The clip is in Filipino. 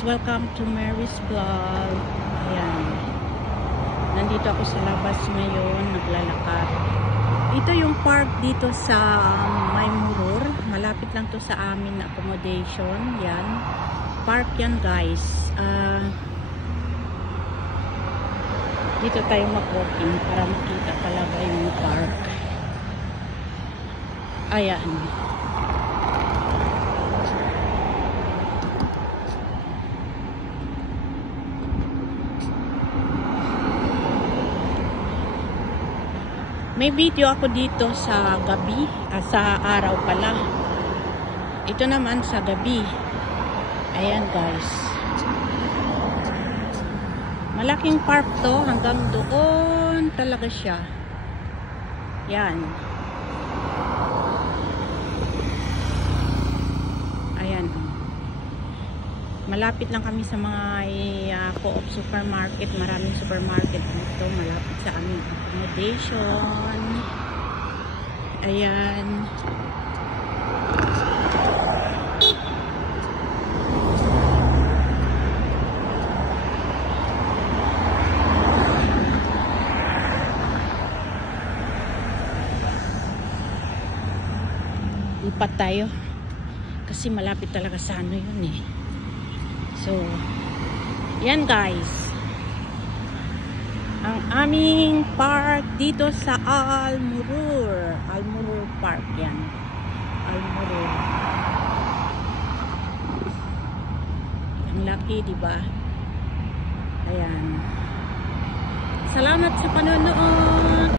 guys, welcome to Mary's Vlog. Ayan, nandito ako sa labas ngayon, naglalakad. Ito yung park dito sa Maymurur. Malapit lang to sa amin na accommodation. Yan, park yan guys. Dito tayo mag-walking para makita talaga yung park. Ayan. May video ako dito sa gabi, sa araw pala. Ito naman sa gabi. Ayan guys. Malaking park to, hanggang doon talaga siya. Yan. Ayan. Malapit lang kami sa mga co-op supermarket. Maraming supermarket dito. Malapit sa aming accommodation. Ayan. Lipat tayo. Kasi malapit talaga sa ano yun eh. So, yan guys. Ang aming park dito sa Al-Murur. Al-Murur Park yan. Al-Murur. Ang laki, diba? Ayan. Salamat sa panonood.